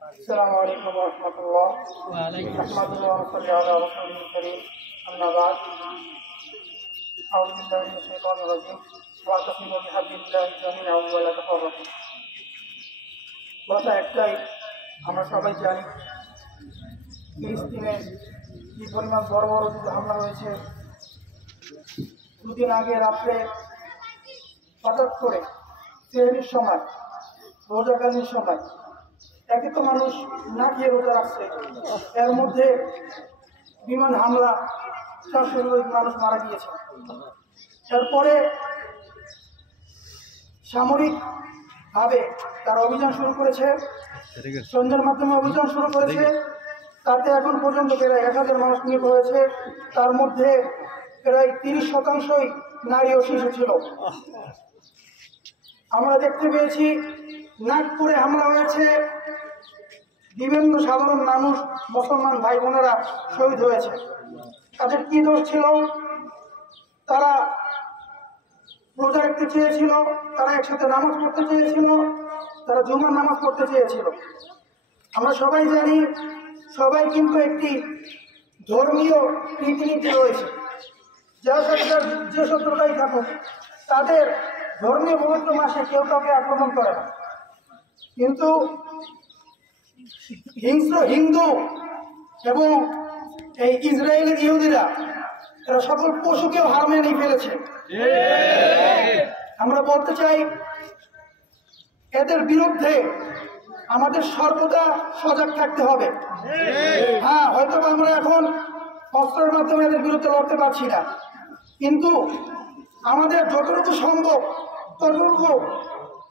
السلام عليكم ورحمة الله. نحمده ونصلي على رسوله الكريم. أما بعد، أعوذ بالله من الشيطان الرجيم. واعتصموا بحبل الله جميعا ولا تفرقوا. কথা একটাই, আমরা সবাই জানি ফিলিস্তিনে কি পরিমাণ বড় বড় যুদ্ধ হামলা হয়েছে। দুদিন আগে রাত্রে হঠাৎ করে সেহরির সময়, রোজাকালীন সময়, একে তো মানুষ না খেয়ে রোজা রাখছে, এর মধ্যে বিমান হামলা 400 মানুষ মারা গিয়েছে। এরপরে সামরিক ভাবে তারা অভিযান শুরু করেছে, সন্ধ্যার মাধ্যমে অভিযান শুরু করেছে। তাতে এখন পর্যন্ত প্রায় 1000 মানুষ নিহত হয়েছে। তার মধ্যে প্রায় 30% নারী ও শিশু ছিল। আমরা দেখতে পেয়েছি নাগপুরে হামলা হয়েছে, বিভিন্ন সাধারণ মানুষ, মুসলমান ভাই বোনেরা শহীদ হয়েছে। তাদের কি দোষ ছিল? তারা রোজা রাখতে চেয়েছিল, তারা একসাথে নামাজ পড়তে চেয়েছিল, তারা জুমার নামাজ পড়তে চেয়েছিল। আমরা সবাই জানি, সবাই কিন্তু একটি ধর্মীয় রীতিনীতি রয়েছে। যে শত্রুতাই থাকুক, তাদের ধর্মীয় পবিত্র মাসে কেউ কাউকে আক্রমণ করে না। কিন্তু হিংস্র হিন্দু এবং এই ইসরায়েলের ইহুদিরা এরা সকল পশুকেও হারামে নিয়ে ফেলেছে। আমরা বলতে চাই, এদের বিরুদ্ধে আমাদের সর্বদা সজাগ থাকতে হবে। হ্যাঁ, হয়তো আমরা এখন অস্ত্রের মাধ্যমে এদের বিরুদ্ধে লড়তে পারছি না, কিন্তু আমাদের যতটুকু সম্ভব ততটুকু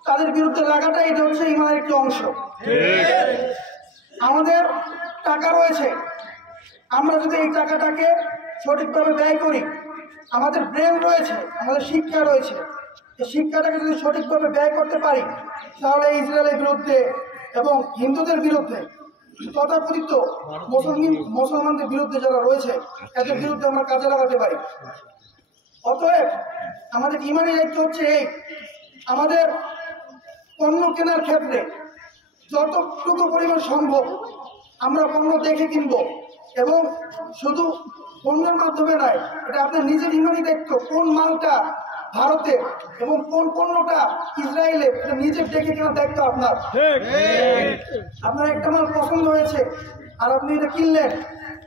তাদের বিরুদ্ধে লাগাটা, এটা হচ্ছে ইমানের একটি অংশ। আমাদের টাকা রয়েছে, আমরা যদি এই টাকাটাকে সঠিকভাবে ব্যয় করি, আমাদের ব্রেন রয়েছে, আমাদের শিক্ষা রয়েছে, এই শিক্ষাটাকে যদি সঠিকভাবে ব্যয় করতে পারি, তাহলে ইসরায়েলের বিরুদ্ধে এবং হিন্দুদের বিরুদ্ধে, তথাকথিত মুসলমানদের বিরুদ্ধে যারা রয়েছে, এদের বিরুদ্ধে আমরা কাজে লাগাতে পারি। অতএব আমাদের ইমানি দায়িত্ব হচ্ছে এই, আমাদের পণ্য কেনার ক্ষেত্রে যতটুকু পরিমাণ সম্ভব আমরা পণ্য দেখে কিনবো, এবং শুধু পণ্যের মাধ্যমে নয়, এটা আপনার নিজের ইমানি দায়িত্ব। কোন মালটা ভারতের এবং কোন পণ্যটা ইসরায়েলের, এটা নিজের দেখে কেনার দায়িত্ব আপনার। আপনার একটা মাল পছন্দ হয়েছে আর আপনি এটা কিনলেন,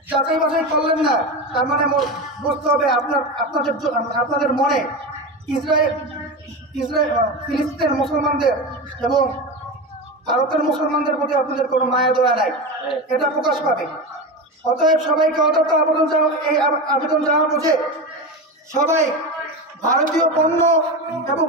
যাচাই বাছাই করলেন না, তার মানে বুঝতে হবে আপনাদের মনে ফিলিস্তিনের মুসলমানদের এবং ভারতের মুসলমানদের প্রতি আপনাদের কোনো মায়া দয়া নাই, এটা প্রকাশ পাবে। অতএব সবাইকে আবেদন জানাবো যে সবাই ভারতীয় পণ্য এবং